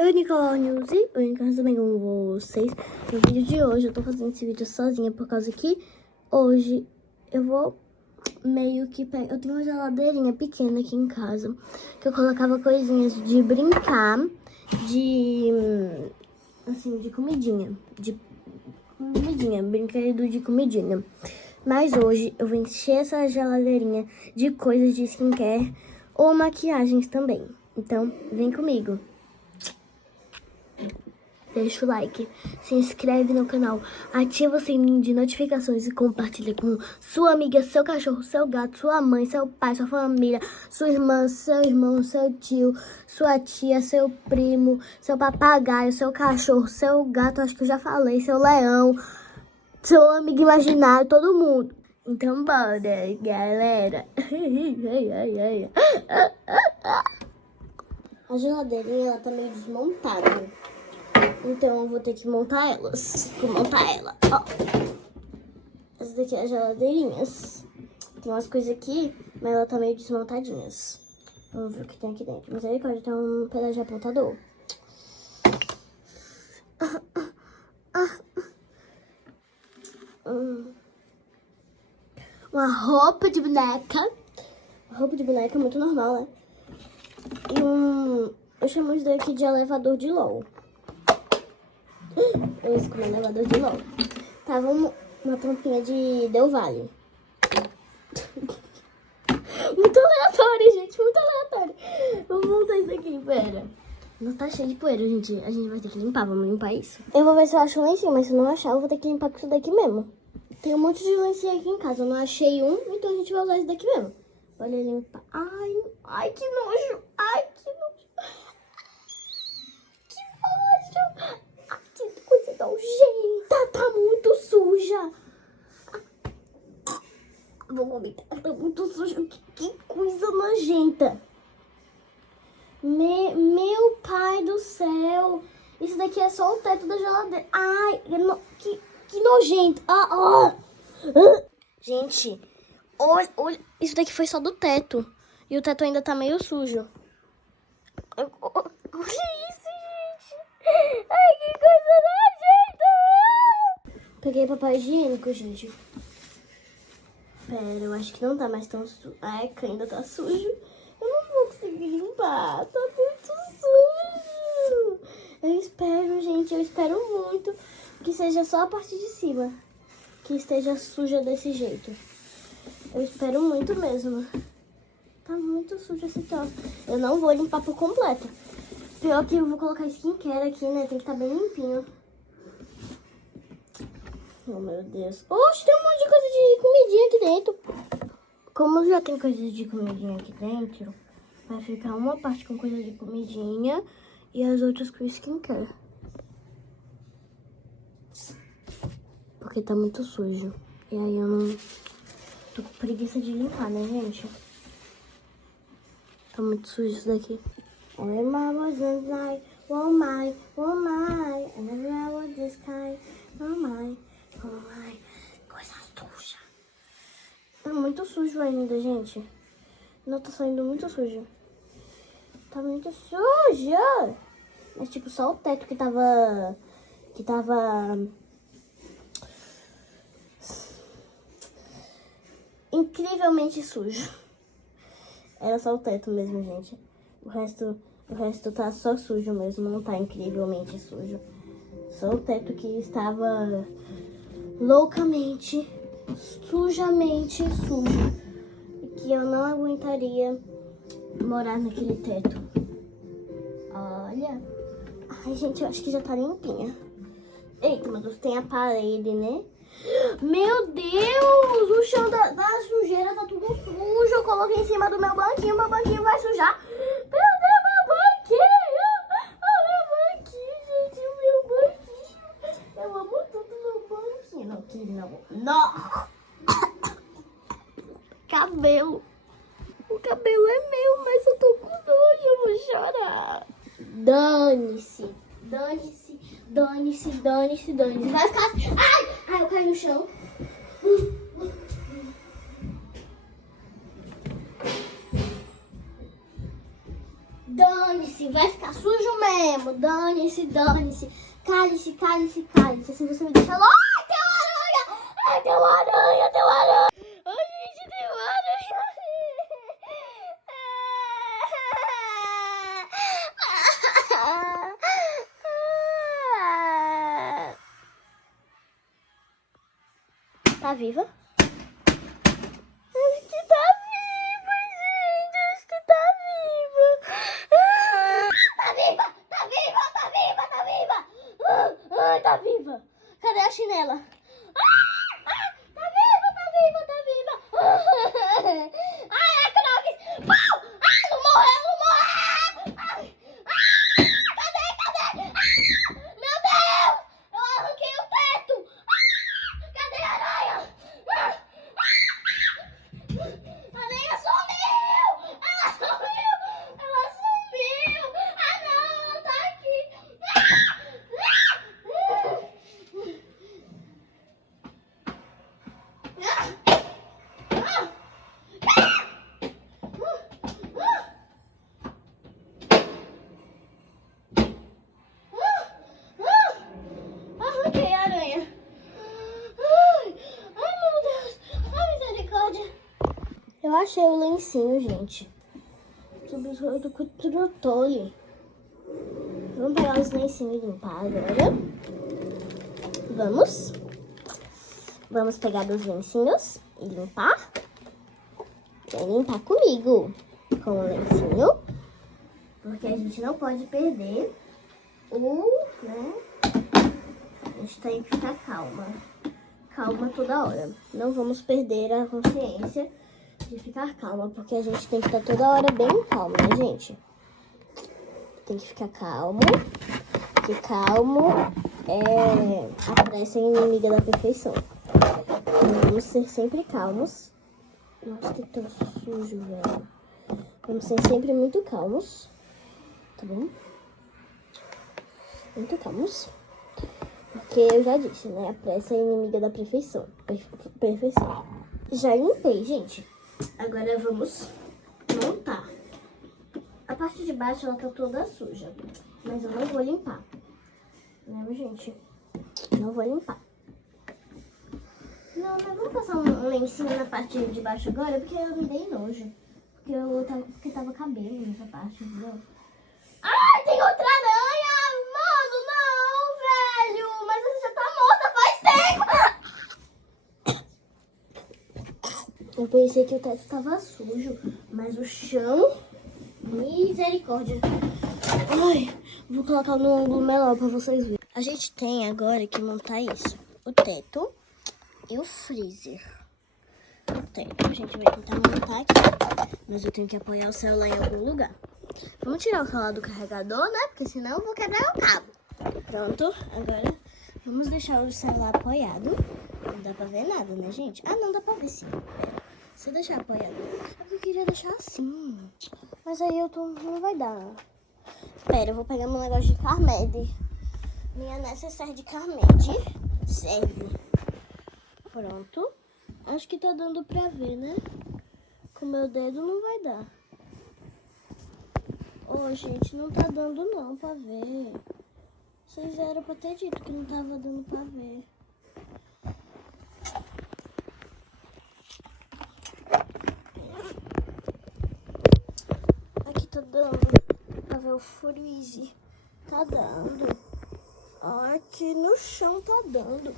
Oi, Unicórnios, oi, tudo bem com vocês? No vídeo de hoje eu tô fazendo esse vídeo sozinha por causa que hoje eu vou meio que pegar... Eu tenho uma geladeirinha pequena aqui em casa que eu colocava coisinhas de brincar, assim, de comidinha, brinquedo de comidinha. Mas hoje eu vou encher essa geladeirinha de coisas de skincare ou maquiagens também. Então, vem comigo. Deixa o like, se inscreve no canal, ativa o sininho de notificações e compartilha com sua amiga, seu cachorro, seu gato, sua mãe, seu pai, sua família, sua irmã, seu irmão, seu tio, sua tia, seu primo, seu papagaio, seu cachorro, seu gato, acho que eu já falei, seu leão, seu amigo imaginário, todo mundo. Então bora, galera. A geladeirinha, ela tá meio desmontada. Então eu vou ter que montar elas. Vou montar ela, ó. Essa daqui é as geladeirinhas. Tem umas coisas aqui, mas ela tá meio desmontadinhas. Vamos ver o que tem aqui dentro. Misericórdia, tem um pedaço de apontador. Uma roupa de boneca. Roupa de boneca é muito normal, né? E eu chamo isso daqui de elevador de LOL. Eu uso como elevador de LOL. Tava uma tampinha de Del Valle. Muito aleatório, gente. Muito aleatório. Vamos montar isso aqui, pera. Não tá cheio de poeira, gente. A gente vai ter que limpar. Vamos limpar isso. Eu vou ver se eu acho um lencinho, mas se eu não achar, eu vou ter que limpar com isso daqui mesmo. Tem um monte de lencinho aqui em casa. Eu não achei um, então a gente vai usar esse daqui mesmo. Olha, limpar. Ai, que nojo. Ai, que nojo. Nojenta, tá muito suja. Vou vomitar, tá muito suja. Que coisa nojenta. Meu pai do céu. Isso daqui é só o teto da geladeira. Ai, que nojento. Gente, olha, isso daqui foi só do teto. E o teto ainda tá meio sujo. Olha isso, gente. Ai, que coisa nojenta. Peguei papel higiênico, gente. Pera, eu acho que não tá mais tão sujo. Ai, que ainda tá sujo. Eu não vou conseguir limpar. Tá muito sujo. Eu espero, gente. Eu espero muito que seja só a parte de cima que esteja suja desse jeito. Eu espero muito mesmo. Tá muito sujo esse troço. Eu não vou limpar por completo. Pior que eu vou colocar skincare aqui, né? Tem que estar bem limpinho. Oh, meu Deus. Oxe, tem um monte de coisa de comidinha aqui dentro. Como já tem coisa de comidinha aqui dentro, vai ficar uma parte com coisa de comidinha e as outras com skincare. Porque tá muito sujo. E aí eu não... Tô com preguiça de limpar, né, gente? Tá muito sujo isso daqui. I was like, oh my, I never was this kind, oh my, coisa suja. Tá muito sujo ainda, gente. Não, tá saindo muito sujo. Tá muito suja. Mas, tipo, só o teto que tava incrivelmente sujo. Era só o teto mesmo, gente. O resto tá só sujo mesmo, não tá incrivelmente sujo. Só o teto que estava loucamente, sujamente sujo. E que eu não aguentaria morar naquele teto. Olha. Ai, gente, eu acho que já tá limpinha. Eita, meu Deus, tem a parede, né? Meu Deus, o chão da sujeira tá tudo sujo. Eu coloquei em cima do meu banquinho vai sujar. Perdeu meu banquinho, gente, o meu banquinho. Eu amo tudo meu banquinho. Não, que não. Cabelo. O cabelo é meu, mas eu tô com nojo, eu vou chorar. Dane-se. Vai ficar... Ai, eu caí no chão. Dane-se. Dane-se, vai ficar sujo mesmo. Dane-se, dane-se. Cale-se, cale-se, cale-se. Assim você me deixa logo. Ai, tem uma aranha! Ai, tem uma aranha, tem uma aranha. Ai, gente, tem uma aranha. Tá viva? Acho que tá viva, gente. Acho que tá viva. Tá viva, tá viva, tá viva, tá viva. Ai, tá viva. Cadê a chinela? Tá viva, tá viva, tá viva. Ai, a Crocs. Pau! Ai, não morreu, não morreu. Ai, cadê, cadê? Meu Deus, eu arranquei o teto. Cadê a aranha? A aranha sumiu! Ela sumiu! Ela sumiu! Ah, não! Ela tá aqui! Arranquei a aranha! Ai, meu Deus! Ai, misericórdia! Eu achei o lencinho, gente. Do controle. Vamos pegar os lencinhos e limpar agora. Vamos. Vamos pegar os lencinhos e limpar. Vem limpar comigo. Com o lencinho. Porque a gente não pode perder né? A gente tem que ficar calma. Calma toda hora. Não vamos perder a consciência de ficar calma, porque a gente tem que estar toda hora bem calmo, né, gente? Tem que ficar calmo. Porque calmo a pressa é inimiga da perfeição. Então, vamos ser sempre calmos. Nossa, que tão sujo, velho. Vamos ser sempre muito calmos. Tá bom? Muito calmos. Porque eu já disse, né? A pressa é inimiga da perfeição. Perfeição. Já limpei, gente. Agora vamos montar. A parte de baixo, ela tá toda suja. Mas eu não vou limpar. Não, gente? Não vou limpar. Não, vamos passar um lencinho na parte de baixo agora, porque eu me dei nojo. Porque tava cabelo nessa parte, entendeu? Ai, tem outra aranha! Mano, não, velho! Mas você já tá morta faz tempo! Eu pensei que o teto tava sujo, mas o chão... Misericórdia! Ai, vou colocar no ângulo melhor pra vocês verem. A gente tem agora que montar isso. O teto e o freezer. O teto, a gente vai tentar montar aqui. Mas eu tenho que apoiar o celular em algum lugar. Vamos tirar o celular do carregador, né? Porque senão eu vou quebrar o cabo. Pronto, agora vamos deixar o celular apoiado. Não dá pra ver nada, né, gente? Ah, não dá pra ver sim. Se eu deixar apoiado. É que eu queria deixar assim. Mas aí não vai dar. Pera, eu vou pegar meu negócio de Carmed. Minha necessaire de Carmed. Serve. Pronto. Acho que tá dando pra ver, né? Com meu dedo não vai dar. Ô, gente, não tá dando não pra ver. Vocês eram pra ter dito que não tava dando pra ver. Aqui tá dando pra ver o freeze. Tá dando. Aqui no chão tá dando.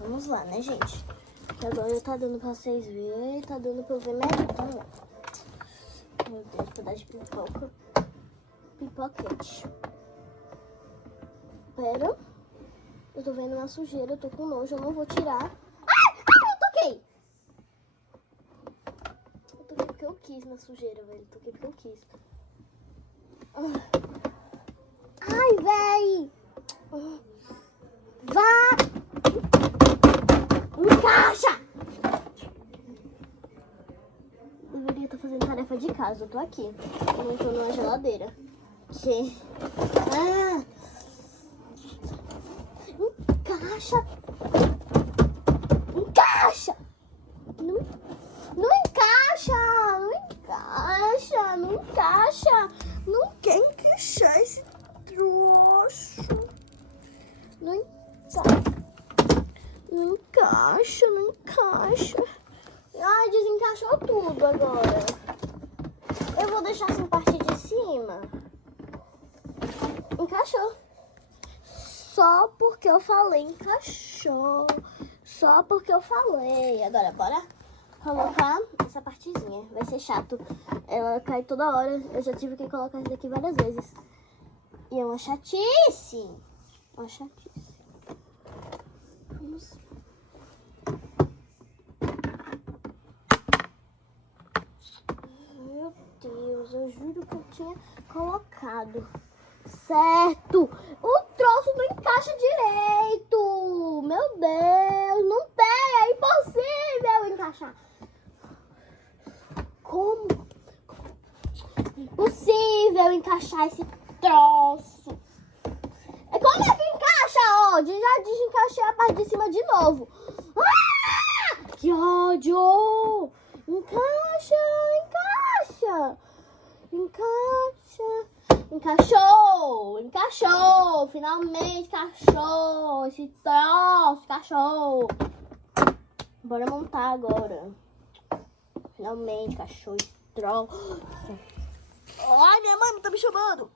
Vamos lá, né, gente? Agora tá dando pra vocês verem. Tá dando pra eu ver melhor também. Meu Deus, pedaço de pipoca. Pipoquete. Pera. Eu tô vendo uma sujeira, eu tô com nojo, eu não vou tirar. Eu toquei! Eu toquei porque eu quis na sujeira, velho. Eu toquei porque eu quis. Ai, véi! Vá! Encaixa! Deveria estar fazendo tarefa de casa, eu tô aqui. Eu não tô numa geladeira. Encaixa! Encaixa! Não encaixa! Não encaixa! Não encaixa! encaixa. Não encaixa, não encaixa. Ai, desencaixou tudo agora. Eu vou deixar assim parte de cima. Encaixou. Só porque eu falei, encaixou. Só porque eu falei. Agora, bora colocar essa partezinha. Vai ser chato. Ela cai toda hora. Eu já tive que colocar isso daqui várias vezes. E é uma chatice. Uma chatice. Vamos. Meu Deus, eu juro que eu tinha colocado certo. O troço não encaixa direito. Meu Deus, não tem. É impossível encaixar. Como? É impossível encaixar esse troço. É como é que encaixa, ó? Já desencaixei a parte de cima de novo. Ah! Que ódio! Encaixa, encaixa. Encaixa. Encaixou! Encaixou! Finalmente encaixou! Esse troço encaixou! Bora montar agora. Finalmente encaixou esse troço. Ai, minha mãe tá me chamando.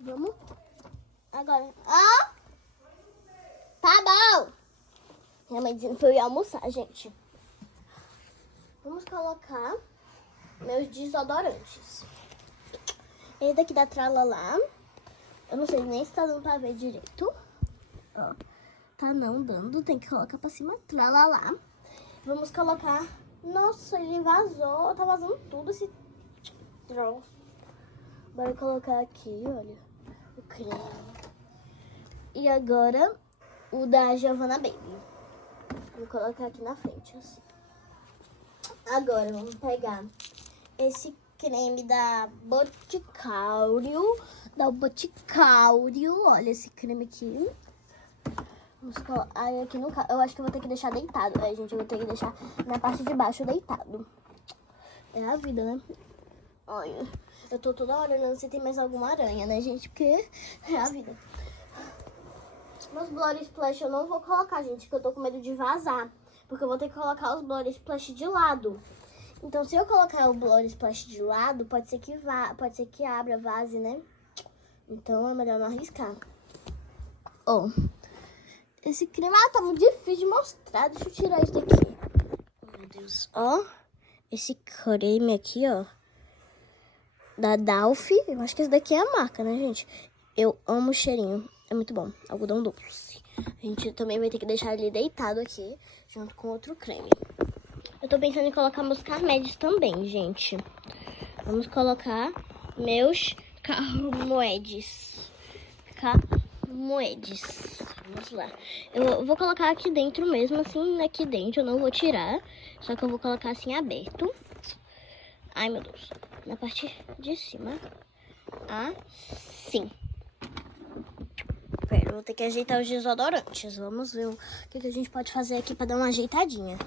Vamos? Agora. Ah! Tá bom! Minha mãe dizendo que eu ia almoçar, gente. Vamos colocar meus desodorantes. Esse daqui da Tralalá. Eu não sei nem se tá dando pra ver direito. Ó, tá não dando. Tem que colocar pra cima. Tralalá. Vamos colocar... Nossa, ele vazou. Tá vazando tudo esse troço. Bora colocar aqui, olha. O creme. E agora, o da Giovanna Baby. Vou colocar aqui na frente, assim. Agora, vamos pegar esse creme da Boticário. Olha esse creme aqui. Vamos colocar... Ai, aqui no... Eu acho que eu vou ter que deixar deitado. É, gente, eu vou ter que deixar na parte de baixo deitado. É a vida, né? Olha, eu tô toda hora olhando se tem mais alguma aranha, né, gente? Porque é a vida. Meus Blur Splash eu não vou colocar, gente, porque eu tô com medo de vazar. Porque eu vou ter que colocar os Blur Splash de lado. Então, se eu colocar o Blur Splash de lado, pode ser que abra, vaze, né? Então, é melhor não arriscar. Ó, esse creme... Ah, tá muito difícil de mostrar. Deixa eu tirar isso daqui. Oh, meu Deus. Ó, esse creme aqui, ó. Da Dalf. Eu acho que esse daqui é a marca, né, gente? Eu amo o cheirinho. É muito bom. Algodão doce. A gente também vai ter que deixar ele deitado aqui, junto com outro creme. Eu tô pensando em colocar meus Carmedes também, gente. Vamos colocar meus Carmoedes. Vamos lá. Eu vou colocar aqui dentro mesmo, assim, aqui dentro. Eu não vou tirar. Só que eu vou colocar assim aberto. Ai, meu Deus. Na parte de cima. Assim. Pera, eu vou ter que ajeitar os desodorantes. Vamos ver o que a gente pode fazer aqui pra dar uma ajeitadinha.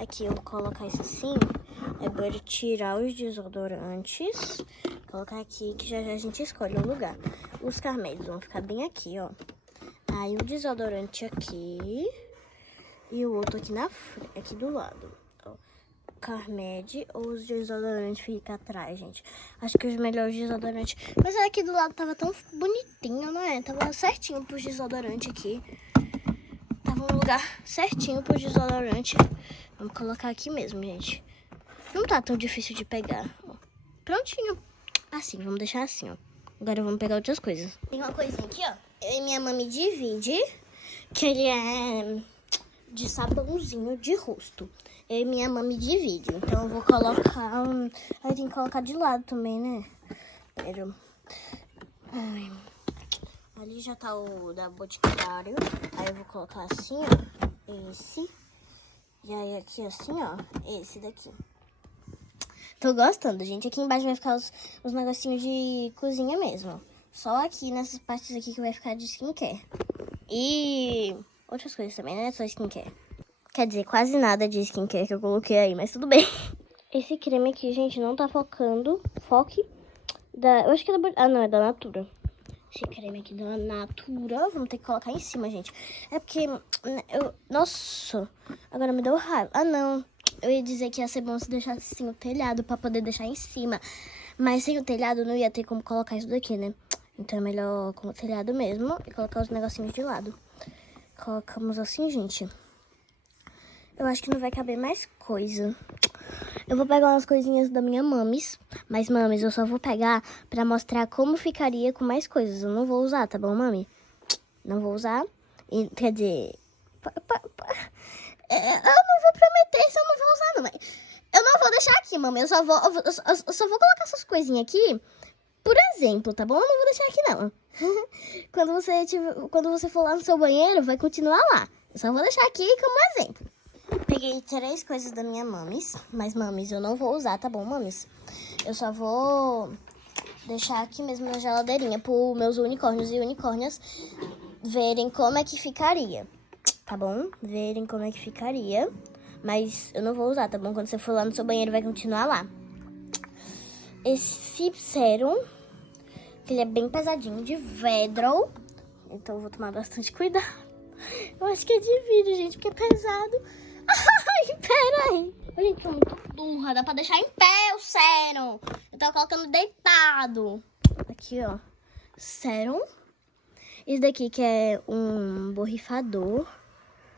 Aqui eu vou colocar isso assim. Agora tirar os desodorantes. Colocar aqui, que já a gente escolhe o lugar. Os Carmedes vão ficar bem aqui, ó. Aí o desodorante aqui. E o outro aqui aqui do lado. Ó. Carmed ou os desodorantes ficam atrás, gente. Acho que os melhores desodorantes... Mas aqui do lado tava tão bonitinho, não é? Tava certinho pros desodorantes aqui. Tava um lugar certinho pros desodorantes. Vamos colocar aqui mesmo, gente. Não tá tão difícil de pegar. Ó. Prontinho. Assim, vamos deixar assim, ó. Agora vamos pegar outras coisas. Tem uma coisinha aqui, ó. Eu e minha mãe divide. Que ele é de sabãozinho de rosto. Eu e minha mãe divide. Então eu vou colocar... Aí tem que colocar de lado também, né? Pera. Ai. Ali já tá o da Boticário. Aí eu vou colocar assim, ó. Esse. E aí aqui assim, ó. Esse daqui. Tô gostando, gente. Aqui embaixo vai ficar os negocinhos de cozinha mesmo. Só aqui nessas partes aqui que vai ficar de skincare. E outras coisas também, né? Só skincare. Quer dizer, quase nada de skincare que eu coloquei aí, mas tudo bem. Esse creme aqui, gente, não tá focando. Foque. Eu acho que é da... Ah, não, é da Natura. Esse creme aqui da Natura. Vamos ter que colocar em cima, gente. É porque Nossa, agora me deu raiva. Ah, não. Eu ia dizer que ia ser bom se deixasse assim o telhado pra poder deixar em cima. Mas sem o telhado não ia ter como colocar isso daqui, né? Então é melhor com o telhado mesmo e colocar os negocinhos de lado. Colocamos assim, gente. Eu acho que não vai caber mais coisa. Eu vou pegar umas coisinhas da minha mamis. Mas, mamis, eu só vou pegar pra mostrar como ficaria com mais coisas. Eu não vou usar, tá bom, mami? Não vou usar. E, quer dizer... Eu não vou prometer se eu não vou usar, não. Mas eu não vou deixar aqui, mami. Eu só vou colocar essas coisinhas aqui, por exemplo, tá bom? Eu não vou deixar aqui, não. Quando você for lá no seu banheiro, vai continuar lá. Eu só vou deixar aqui como exemplo. Peguei 3 coisas da minha mamis. Mas, mamis, eu não vou usar, tá bom, mamis? Eu só vou deixar aqui mesmo na geladeirinha para meus unicórnios e unicórnias verem como é que ficaria. Tá bom? Verem como é que ficaria. Mas eu não vou usar, tá bom? Quando você for lá no seu banheiro, vai continuar lá. Esse sérum, que ele é bem pesadinho, de Vedral. Então eu vou tomar bastante cuidado. Eu acho que é de vidro, gente, porque é pesado. Ai, peraí. Gente, eu tô muito burra. Dá pra deixar em pé o sérum. Eu tava colocando deitado. Aqui, ó. Sérum. Esse daqui que é um borrifador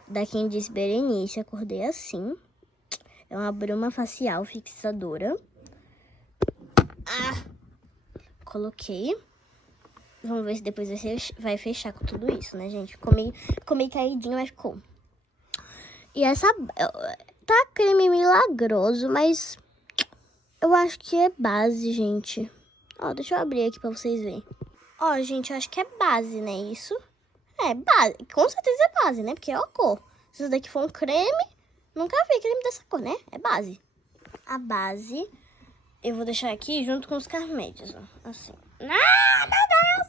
da quem disse Berenice. Acordei assim. É uma bruma facial fixadora. Coloquei. Vamos ver se depois vai fechar com tudo isso, né, gente? Comi caidinho, mas ficou. E essa... Tá creme milagroso, mas... Eu acho que é base, gente. Ó, deixa eu abrir aqui pra vocês verem. Ó, gente, eu acho que é base, né, isso? É, base. Com certeza é base, né? Porque é a cor. Se isso daqui for um creme... Nunca vi creme dessa cor, né? É base. A base... Eu vou deixar aqui junto com os remédios, ó. Assim. Ah, meu Deus!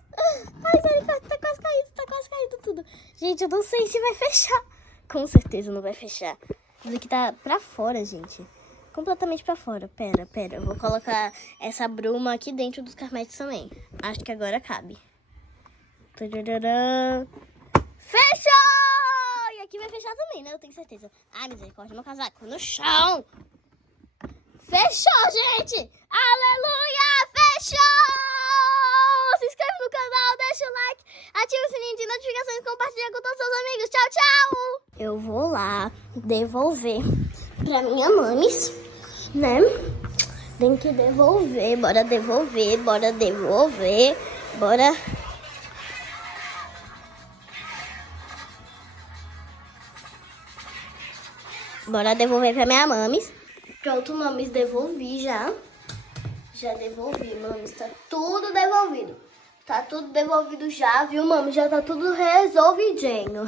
Ai, sério, tá quase caindo tudo. Gente, eu não sei se vai fechar. Com certeza não vai fechar. Isso aqui tá pra fora, gente. Completamente pra fora. Pera. Eu vou colocar essa bruma aqui dentro dos remédios também. Acho que agora cabe. Tadadadã. Fechou! E aqui vai fechar também, né? Eu tenho certeza. Ai, misericórdia, meu casaco no chão. Fechou, gente! Aleluia! Fechou! Se inscreve no canal, deixa o like, ativa o sininho de notificações e compartilha com todos os seus amigos. Tchau, tchau! Eu vou lá devolver pra minha mamis, né? Tem que devolver, bora devolver. Bora devolver pra minha mamis. Pronto, mamis, devolvi já. Já devolvi, mamis. Tá tudo devolvido. Tá tudo devolvido já, viu, mamis? Já tá tudo resolvidinho.